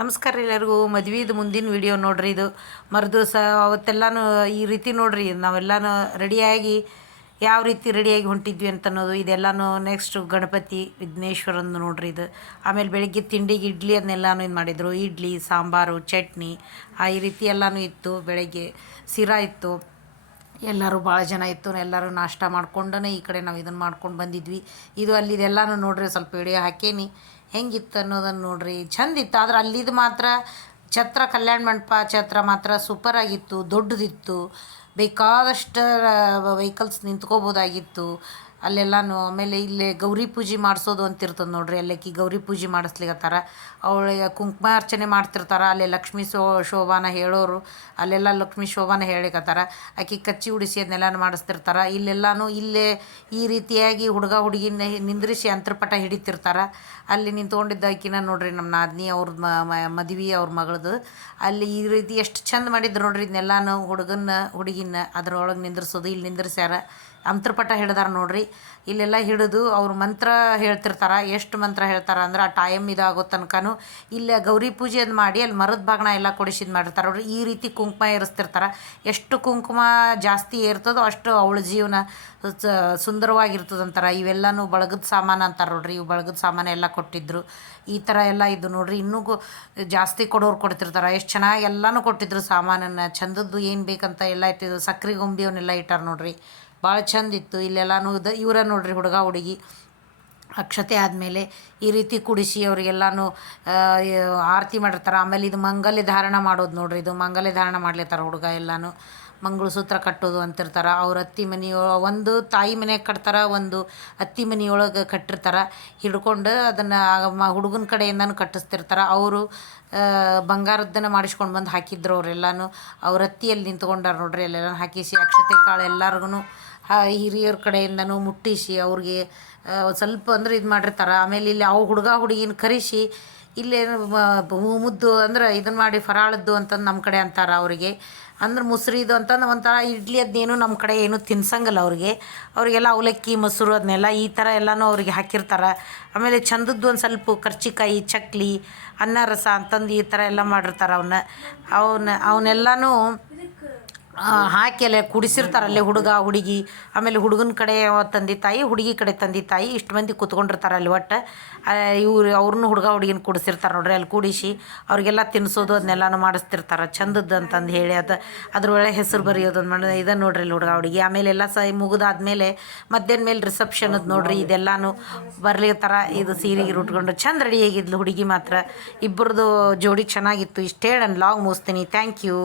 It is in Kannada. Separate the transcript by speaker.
Speaker 1: ನಮಸ್ಕಾರ ಎಲ್ಲರಿಗೂ. ಮದ್ವೆದು ಮುಂದಿನ ವಿಡಿಯೋ ನೋಡ್ರಿ ಇದು. ಮರುದಿವಸ ಅವತ್ತೆಲ್ಲನೂ ಈ ರೀತಿ ನೋಡ್ರಿ, ನಾವೆಲ್ಲನೂ ರೆಡಿಯಾಗಿ ಯಾವ ರೀತಿ ರೆಡಿಯಾಗಿ ಹೊಂಟಿದ್ವಿ ಅಂತ ಅನ್ನೋದು ಇದೆಲ್ಲನೂ ನೆಕ್ಸ್ಟ್ ಗಣಪತಿ ವಿಘ್ನೇಶ್ವರಂದು ನೋಡ್ರಿ ಇದು. ಆಮೇಲೆ ಬೆಳಿಗ್ಗೆ ತಿಂಡಿಗೆ ಇಡ್ಲಿ ಅದನ್ನೆಲ್ಲಾನು ಇದು ಮಾಡಿದರು. ಇಡ್ಲಿ, ಸಾಂಬಾರು, ಚಟ್ನಿ, ಆ ಈ ರೀತಿ ಎಲ್ಲನೂ ಇತ್ತು. ಬೆಳಗ್ಗೆ ಸಿರಾ ಇತ್ತು. ಎಲ್ಲರೂ ಭಾಳ ಜನ ಇತ್ತು. ಎಲ್ಲರೂ ನಾಷ್ಟ ಮಾಡ್ಕೊಂಡನೇ ಈ ಕಡೆ ನಾವು ಇದನ್ನು ಮಾಡ್ಕೊಂಡು ಬಂದಿದ್ವಿ. ಇದು ಅಲ್ಲಿದೆಲ್ಲನೂ ನೋಡ್ರಿ, ಸ್ವಲ್ಪ ವಿಡಿಯೋ ಹಾಕೇನಿ. ಹೆಂಗಿತ್ತು ಅನ್ನೋದನ್ನು ನೋಡ್ರಿ. ಚಂದಿತ್ತು ಆದ್ರೆ ಅಲ್ಲಿದು ಮಾತ್ರ ಛತ್ರ ಕಲ್ಯಾಣ ಮಂಟಪ ಛತ್ರ ಮಾತ್ರ ಸೂಪರ್ ಆಗಿತ್ತು, ದೊಡ್ಡದಿತ್ತು. ಬೇಕಾದಷ್ಟು ವೆಹಿಕಲ್ಸ್ ನಿಂತ್ಕೋಬೋದಾಗಿತ್ತು. ಅಲ್ಲೆಲ್ಲನೂ ಆಮೇಲೆ ಇಲ್ಲೇ ಗೌರಿ ಪೂಜೆ ಮಾಡಿಸೋದು ಅಂತ ಇರ್ತದೆ ನೋಡ್ರಿ, ಅಲ್ಲೇಕಿ ಗೌರಿ ಪೂಜೆ ಮಾಡಿಸ್ಲಿಕತ್ತಾರ. ಅವಳಿಗೆ ಕುಂಕುಮಾರ್ಚನೆ ಮಾಡ್ತಿರ್ತಾರ, ಅಲ್ಲೇ ಲಕ್ಷ್ಮೀ ಸೋ ಶೋಭಾನ ಹೇಳೋರು, ಅಲ್ಲೆಲ್ಲ ಲಕ್ಷ್ಮೀ ಶೋಭಾನ ಹೇಳಿಕತ್ತಾರ ಆಕಿ ಕಚ್ಚಿ ಉಡಿಸಿ ಅದನ್ನೆಲ್ಲ ಮಾಡಿಸ್ತಿರ್ತಾರ. ಇಲ್ಲೆಲ್ಲನೂ ಇಲ್ಲೇ ಈ ರೀತಿಯಾಗಿ ಹುಡುಗ ಹುಡುಗಿನ ನಿಂದ್ರಿಸಿ ಅಂತರ್ಪಟ ಹಿಡಿತಿರ್ತಾರ. ಅಲ್ಲಿ ನಿಂತ್ಕೊಂಡಿದ್ದ ಆಕಿನ ನೋಡ್ರಿ ನಮ್ಮ ನಾದಿನಿ ಅವ್ರ ಮದುವೆ ಅವ್ರ ಮಗಳದು. ಅಲ್ಲಿ ಈ ರೀತಿ ಎಷ್ಟು ಚಂದ ಮಾಡಿದ್ರು ನೋಡ್ರಿ ಇದನ್ನೆಲ್ಲನೂ ಹುಡುಗನ್ನ ಹುಡುಗಿನ ಅದರೊಳಗೆ ನಿಂದ್ರಿಸೋದು ಇಲ್ಲಿ ನಿಂದ್ರಿಸ್ಯಾರ. ಅಂತರ್ಪಟ ಹಿಡ್ದಾರ ನೋಡ್ರಿ. ಇಲ್ಲೆಲ್ಲ ಹಿಡಿದು ಅವ್ರು ಮಂತ್ರ ಹೇಳ್ತಿರ್ತಾರ. ಎಷ್ಟು ಮಂತ್ರ ಹೇಳ್ತಾರ ಅಂದ್ರೆ ಆ ಟೈಮ್ ಇದಾಗೋ ತನಕನೂ ಇಲ್ಲೇ ಗೌರಿ ಪೂಜೆ ಅದು ಮಾಡಿ ಅಲ್ಲಿ ಮರದ ಭಾಗನ ಎಲ್ಲ ಕೊಡಿಸಿದ್ ಮಾಡಿರ್ತಾರೆ. ಅವ್ರು ಈ ರೀತಿ ಕುಂಕುಮ ಏರಿಸ್ತಿರ್ತಾರ. ಎಷ್ಟು ಕುಂಕುಮ ಜಾಸ್ತಿ ಏರ್ತದೋ ಅಷ್ಟು ಅವಳ ಜೀವನ ಸುಂದರವಾಗಿರ್ತದಂತಾರ ಇವೆಲ್ಲನೂ ಬಳಗದ ಸಾಮಾನು ಅಂತಾರೆ ನೋಡ್ರಿ. ಇವು ಬಳಗದ ಸಾಮಾನು ಎಲ್ಲ ಕೊಟ್ಟಿದ್ರು. ಈ ಥರ ಎಲ್ಲ ಇದು ನೋಡ್ರಿ. ಇನ್ನೂ ಜಾಸ್ತಿ ಕೊಡೋರು ಕೊಡ್ತಿರ್ತಾರೆ. ಎಷ್ಟು ಚೆನ್ನಾಗಿ ಎಲ್ಲನೂ ಕೊಟ್ಟಿದ್ರು ಸಾಮಾನನ್ನು. ಚಂದದ್ದು ಏನು ಬೇಕಂತ ಎಲ್ಲ ಇಟ್ಟಿದ್ರು. ಸಕ್ಕರೆ ಗೊಂಬಿ ಅವನ್ನೆಲ್ಲ ಇಟ್ಟಾರ ನೋಡ್ರಿ. ಭಾಳ ಚಂದ ಇತ್ತು ಇಲ್ಲೆಲ್ಲನೂ ಇದು ಇವರ ನೋಡ್ರಿ ಹುಡುಗ ಹುಡುಗಿ. ಅಕ್ಷತೆ ಆದಮೇಲೆ ಈ ರೀತಿ ಕುಡಿಸಿ ಅವರಿಗೆಲ್ಲನೂ ಆರತಿ ಮಾಡಿರ್ತಾರೆ. ಆಮೇಲೆ ಇದು ಮಂಗಲ್ಯ ಧಾರಣ ಮಾಡೋದು ನೋಡ್ರಿ. ಇದು ಮಂಗಲ್ಯ ಧಾರಣ ಮಾಡ್ಲಿತ್ತಾರೆ ಹುಡುಗ ಎಲ್ಲನೂ. ಮಂಗಳಸೂತ್ರ ಕಟ್ಟೋದು ಅಂತಿರ್ತಾರೆ. ಅವ್ರ ಅತ್ತಿ ಮನೆಯೊಳ ಒಂದು ತಾಯಿ ಮನೆಗೆ ಕಟ್ತಾರೆ, ಒಂದು ಅತ್ತಿ ಮನೆಯೊಳಗೆ ಕಟ್ಟಿರ್ತಾರೆ. ಹಿಡ್ಕೊಂಡು ಅದನ್ನು ಮ, ಹುಡುಗನ ಕಡೆಯಿಂದನು ಕಟ್ಟಿಸ್ತಿರ್ತಾರೆ. ಅವರು ಬಂಗಾರದ್ದನ್ನು ಮಾಡಿಸ್ಕೊಂಡು ಬಂದು ಹಾಕಿದ್ರು ಅವರೆಲ್ಲಾನು. ಅವ್ರ ಅತ್ತಿಯಲ್ಲಿ ನಿಂತ್ಕೊಂಡಾರ ನೋಡ್ರಿ ಅಲ್ಲೆಲ್ಲ ಹಾಕಿಸಿ ಅಕ್ಷತೆ ಕಾಳು ಎಲ್ಲರಿಗೂ ಹಿರಿಯರ ಕಡೆಯಿಂದನೂ ಮುಟ್ಟಿಸಿ ಅವ್ರಿಗೆ ಸ್ವಲ್ಪ ಅಂದ್ರೆ ಇದು ಮಾಡಿರ್ತಾರೆ. ಆಮೇಲೆ ಇಲ್ಲಿ ಅವು ಹುಡುಗ ಹುಡುಗಿನ ಕರೆಸಿ, ಇಲ್ಲೇ ಹೂ ಮುದ್ದು ಅಂದ್ರೆ ಇದನ್ನು ಮಾಡಿ ಫರಾಳದ್ದು ಅಂತಂದು ನಮ್ಮ ಕಡೆ ಅಂತಾರೆ ಅವರಿಗೆ. ಅಂದ್ರೆ ಮುಸ್ರಿದು ಅಂತಂದು ಒಂಥರ ಇಡ್ಲಿ ಅದನ್ನೇನು ನಮ್ಮ ಕಡೆ ಏನು ತಿನ್ಸಂಗಲ್ಲ ಅವ್ರಿಗೆ. ಅವರಿಗೆಲ್ಲ ಅವಲಕ್ಕಿ, ಮೊಸರು ಅದನ್ನೆಲ್ಲ ಈ ಥರ ಎಲ್ಲನೂ ಅವ್ರಿಗೆ ಹಾಕಿರ್ತಾರೆ. ಆಮೇಲೆ ಚಂದದ್ದು ಒಂದು ಸ್ವಲ್ಪ ಕರ್ಚಿಕಾಯಿ, ಚಕ್ಲಿ, ಅನ್ನ ರಸ ಅಂತಂದು ಈ ಥರ ಎಲ್ಲ ಮಾಡಿರ್ತಾರೆ ಅವನ್ನ ಅವನ್ನ ಅವನ್ನೆಲ್ಲನೂ ಹಾಕಿ ಅಲ್ಲೇ ಕುಡಿಸಿರ್ತಾರೆ ಅಲ್ಲೇ ಹುಡುಗ, ಹುಡುಗಿ. ಆಮೇಲೆ ಹುಡುಗನ ಕಡೆ ತಂದೆ ತಾಯಿ, ಹುಡುಗಿ ಕಡೆ ತಂದೆ ತಾಯಿ, ಇಷ್ಟು ಮಂದಿ ಕೂತ್ಕೊಂಡಿರ್ತಾರೆ ಅಲ್ಲಿ ಒಟ್ಟು ಇವ್ರು ಅವ್ರನ್ನೂ ಹುಡುಗ, ಹುಡುಗಿನ ಕುಡಿಸಿರ್ತಾರೆ ನೋಡ್ರಿ, ಅಲ್ಲಿ ಕೂಡಿಸಿ ಅವ್ರಿಗೆಲ್ಲ ತಿನ್ನಿಸೋದು ಅದನ್ನೆಲ್ಲನೂ ಮಾಡಿಸ್ತಿರ್ತಾರೆ. ಚಂದದ್ದು ಅಂತಂದು ಹೇಳಿ ಅದು, ಅದ್ರೊಳಗೆ ಹೆಸರು ಬರೆಯೋದು ಮಾಡಿ ಇದನ್ನು ನೋಡ್ರಿ ಅಲ್ಲಿ ಹುಡುಗ, ಹುಡುಗಿ. ಆಮೇಲೆ ಎಲ್ಲ ಸಹ ಮುಗಿದಾದ್ಮೇಲೆ ಮಧ್ಯಾಹ್ನ ಮೇಲೆ ರಿಸೆಪ್ಷನದ್ದು ನೋಡ್ರಿ, ಇದೆಲ್ಲನೂ ಥರ ಇದು ಸೀರೆಗೆ ಉಟ್ಕೊಂಡು ಚಂದ ರೆಡಿ ಆಗಿದ್ಲು ಹುಡುಗಿ ಮಾತ್ರ. ಇಬ್ಬರದು ಜೋಡಿ ಚೆನ್ನಾಗಿತ್ತು. ಇಷ್ಟೇ ನಾನು ಲಾಗ್ ಮುಗಿಸ್ತೀನಿ. Thank you